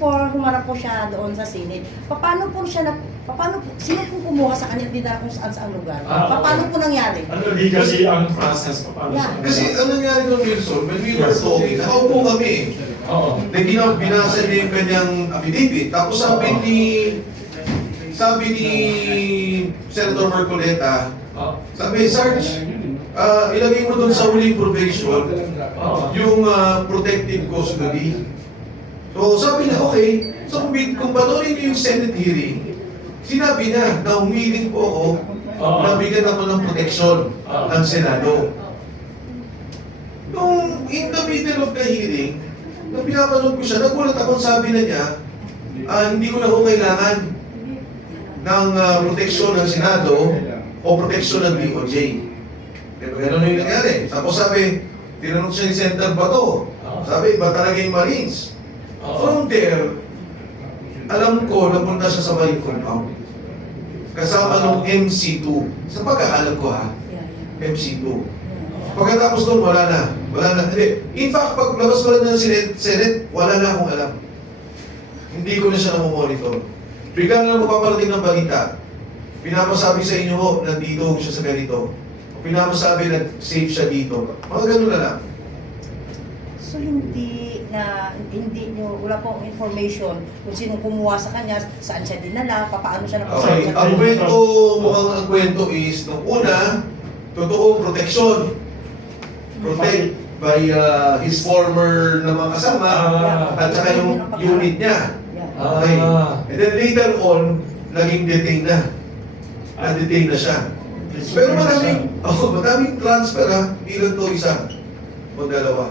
before humarap po siya doon sa Senate, sino po kumuha sa kanya, dinala kung saan lugar? Paano po nangyari? Ano di kasi ang process pa paano Yeah. siya? Kasi ano nangyari doon, Wilson, when we were talking, nakaupo kami. Oo. Binasa niya yung kanyang affidavit. Tapos sabi ni Senator Marcoleta, sabi, Sarge, ilagay mo doon sa huling probation yung protective custody. So sabi niya, okay. So kung patuloy niyo yung Senate hearing, sinabi niya na humiling po ako, nabigyan ako ng proteksyon ng Senado. Nung in the middle of the hearing, nung pinapanood ko siya, nagulat ako, sabi na niya, hindi ko na ho kailangan ng proteksyon ng Senado o proteksyon ng DOJ. Diba, gano'n yung nangyari. Tapos sabi, tinanong siya ni Senator Bato, sabi, ba talaga yung Marines? From there, alam ko, napunta siya sa Marine Compound. Kasama nung MC2. Sa pagkaalam ko ha, MC2. Pagkatapos doon, wala na. Hindi. In fact, pag labas ko lang ng Senate, wala na akong alam. Hindi ko na siya namomonitor. Bigla na mapaparating ng balita. Pinapasabi sa inyo ho, nandito siya sa ganito. Pinapasabi na safe siya dito. Mga ganun na lang. So wala pong information kung sinong kumuha sa kanya, saan siya dinala, paano siya Okay, ang kwento, mukhang ang kwento is, nung una, totoo, protection. Protect by his former na mga kasama at saka yung unit niya. Okay. And then later on, naging detain na. Na-detain na siya. Pero maraming transfer ha. Ilan to, isa o dalawa.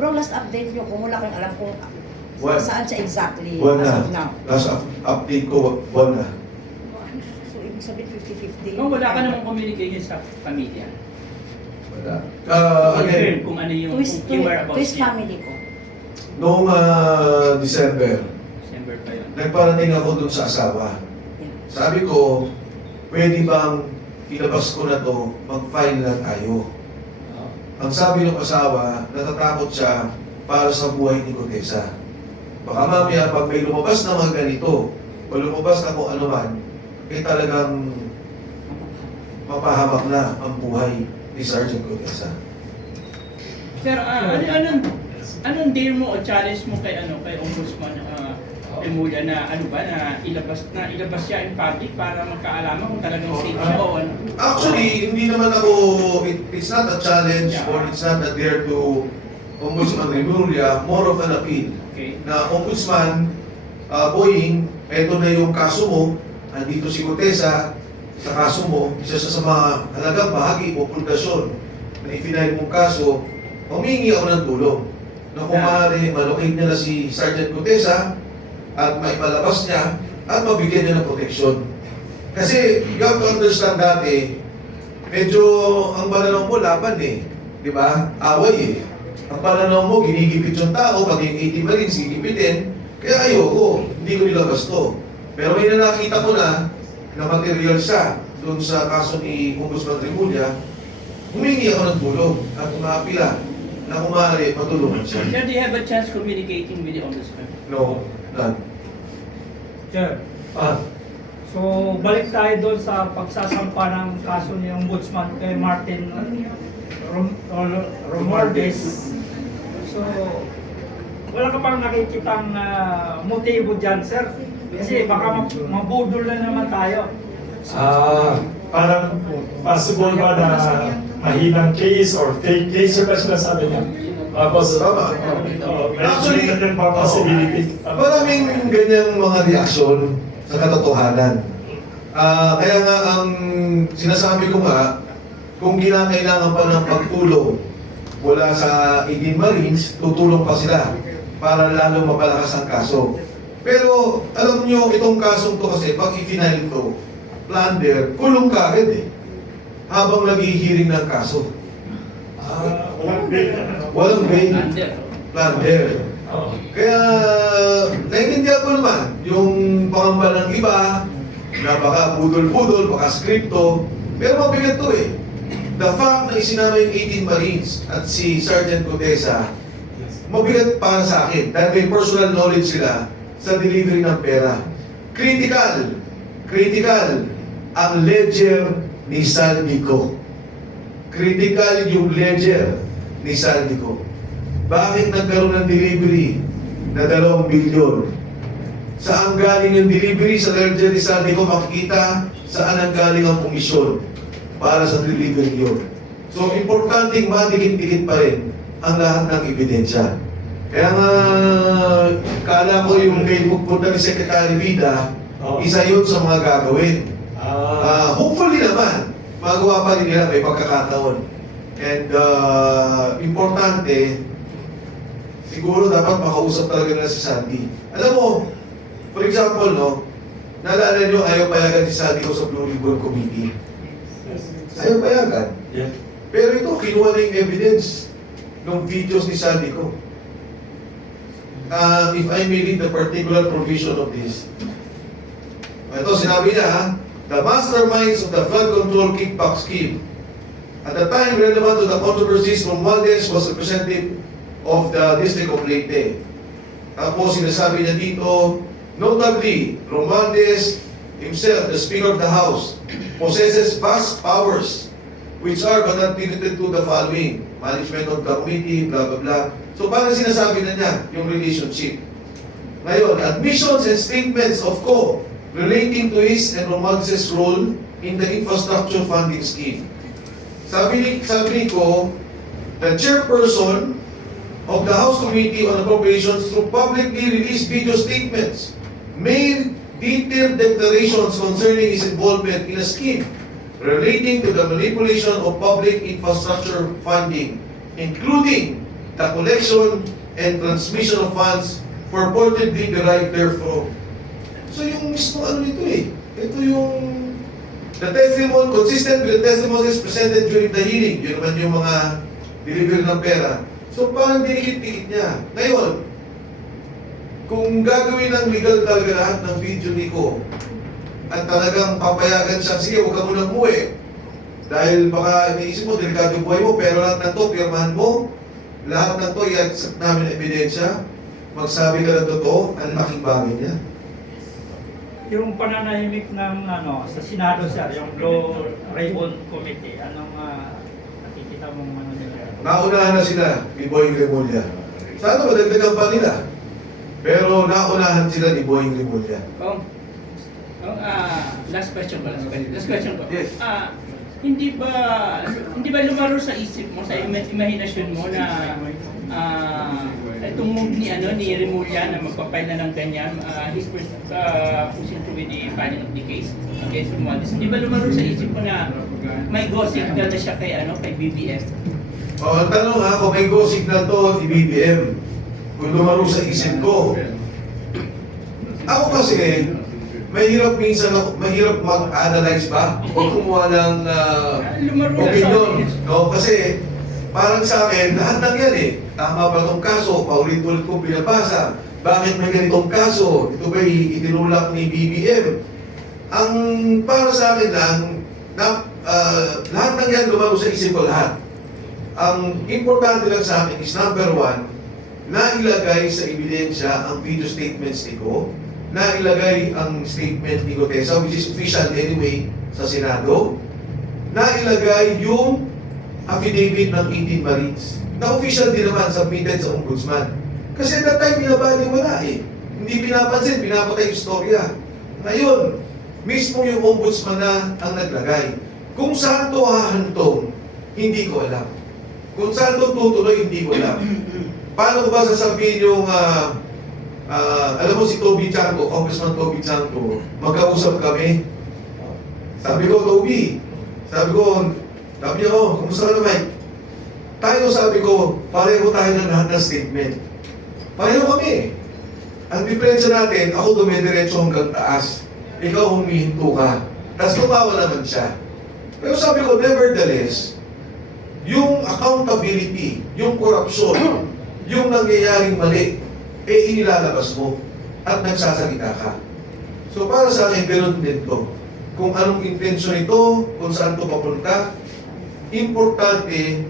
Pero last update nyo, kung wala kang alam kung saan siya exactly Buwan as na. of now. Last update ko, buwan na. So ibig sabihin 50-50. Kung wala ka namang communication sa pamilya, Wala. confirm Again, kung ano yung To whereabouts his niya. family ko. noong December, December pa yun. nagparating ako dun sa asawa. Sabi ko, pwede bang ilabas ko na to, mag-file na tayo. Ang sabi ng asawa, natatakot siya para sa buhay ni Contessa. Baka mamaya, pag may lumabas na mga ganito, o lumabas na kung ano man, eh talagang mapahamak na ang buhay ni Sergeant Contessa. Pero anong dare mo o challenge mo kay Ombudsman Remulla na ilabas siya in public para magkaalaman kung talagang safe siya o ano? Actually, hindi naman ako, it's not a challenge or it's not a dare to Ombudsman Remulla, more of an appeal. Okay. Na Ombudsman, Boying, eto na yung kaso mo, andito si Contessa, sa kaso mo, isa sa mga halagang bahagi o pundasyon na ifinahid mong kaso, humingi ako ng tulong. Na kung maaari, malocate nila si Sergeant Contessa at maipalabas niya at mabigyan niya ng proteksyon. Kasi, you have to understand dati, medyo ang pananaw mo laban eh. Di ba? Away eh. Ang pananaw mo, ginigipit yung tao, pati yung 80 Marines, gigipitin. Kaya ayoko, hindi ko nilabas to. Pero may nakita ko na material siya doon sa kaso ni Ombudsman Remulla, humingi ako ng tulong at umapila na kung maaari, patulungan siya. Sir, do you have a chance communicating with the Ombudsman? No, none. Sir, so balik tayo doon sa pagsasampa ng kaso ni Ombudsman kay Martin Romualdez. So, wala ka pang nakikitang motibo dyan, sir? Kasi baka mabudol na naman tayo. Parang possible ba na mahinang case or fake case yung kasi nasabi niya? Tapos, Actually, din pa possibility. maraming ganyang mga reaksyon sa katotohanan. Kaya nga ang sinasabi ko nga, kung kinakailangan pa ng pagtulong mula sa 18 Marines, tutulong pa sila para lalo mapalakas ang kaso. Pero alam nyo, itong kasong to kasi, pag i-final to, plunder, kulong ka agad eh. Habang naghihiring ng kaso. Walang bail. Walang bail. Under. Plunder. Kaya, naiintindihan ko naman, yung pangamba ng iba, na baka budol-budol, baka skripto, pero mabigat to eh. The fact na isinama yung 18 Marines at si Sergeant Contessa, mabigat para sa akin. Dahil may personal knowledge sila sa delivery ng pera. Critical ang ledger ni Saldico. Critical yung ledger ni Saldico. Bakit nagkaroon ng delivery na 2 bilyon? Saan galing yung delivery sa ledger ni Saldico? Makikita saan ang galing ang komisyon para sa delivery yun. So, importanteng madikit-dikit pa rin ang lahat ng ebidensya. Kaya nga, kala ko yung may pupunta ni Secretary Vida, isa yun sa mga gagawin. Hopefully naman, magawa pa rin nila, may pagkakataon. And importante, siguro dapat makausap talaga nila si Sandy. Alam mo, for example, no, naalala nyo, ayaw payagan si Sandy ko sa Blue Ribbon Committee. Ayaw payagan. Yeah. Pero ito, kinuha na yung evidence ng videos ni Sandy ko. If I may read the particular provision of this. Ito, sinabi niya, ha? The masterminds of the flood control kickback scheme. At the time relevant to the controversies, Romualdez was representative of the District of Leyte. Tapos sinasabi niya dito, notably, Romualdez himself, the Speaker of the House, possesses vast powers which are but not limited to the following: management of the committee, blah, blah, blah. So parang sinasabi na niya yung relationship. Ngayon, admissions and statements of Co relating to his and Romualdez's role in the infrastructure funding scheme. Sabi ni Co, the chairperson of the House Committee on Appropriations through publicly released video statements made detailed declarations concerning his involvement in a scheme relating to the manipulation of public infrastructure funding, including the collection and transmission of funds purportedly derived therefrom. So yung mismo ano nito eh, ito yung the testimony, consistent with the testimonies presented during the hearing, yun naman yung mga delivery ng pera. So parang dinikit-dikit niya. Ngayon, kung gagawin ng legal talaga lahat ng video ni Ko, at talagang papayagan siya, sige, huwag ka munang umuwi. Dahil baka iniisip mo, delikado yung buhay mo, pero lahat ng to, pirmahan mo, lahat ng to, i-accept namin ebidensya, magsabi ka ng totoo, ang laking bagay niya. Yung pananahimik ng sa Senado, sir, yung Blue Ribbon Committee, anong nakikita mong nila? Naunahan na sila ni Boying Remulla. Sana madagdagan pa nila. Pero naunahan sila ni Boying Remulla. Last question ko. Last question ko. Yes. Hindi ba lumaro sa isip mo, sa imahinasyon mo na itong move ni Remulla na magpapile na ng ganyan, his pushing through with the filing of the case against Romualdez. Hindi ba lumaro sa isip mo na may go signal na siya kay BBM? Ang tanong kung may go signal to ni BBM, kung lumaro sa isip ko. Ako kasi, mahirap mag-analyze ba o kumuha ng opinion. No? Kasi parang sa akin, lahat ng yan eh. Tama ba itong kaso? Paulit-ulit kong binabasa. Bakit may ganitong kaso? Ito ba'y itinulak ni BBM? Ang para sa akin lang, lahat ng yan lumaro sa isip ko lahat. Ang importante lang sa akin is number one, nailagay sa ebidensya ang video statements ni Ko, nailagay ang statement ni Gotesa, which is official anyway sa Senado, nailagay yung affidavit ng 18 Marines, na official din naman submitted sa Ombudsman. Kasi at that time, wala eh. Hindi pinapansin, pinapatay yung istorya. Ngayon, mismo yung Ombudsman na ang naglagay. Kung saan to hahantong, hindi ko alam. Kung saan to tutuloy, hindi ko alam. Paano ko ba sasabihin yung alam mo si Toby Chanco, Congressman Toby Chanco, magkausap kami. Sabi ko, Toby, sabi niya, kumusta ka naman? Tayo, sabi ko, pareho tayo ng lahat ng statement. Pareho kami. Ang diferensya natin, ako dumidiretso hanggang taas. Ikaw humihinto ka. Tapos tumawa naman siya. Pero sabi ko, nevertheless, yung accountability, yung corruption, yung nangyayaring mali, inilalabas mo at nagsasalita ka. So para sa akin, ganoon din to. Kung anong intensyon ito, kung saan to papunta, importante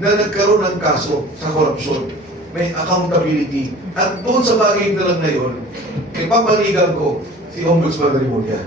na nagkaroon ng kaso sa korupsyon. may accountability. At doon sa bagay na lang na yun, ipapaligan ko si Ombudsman Remulla.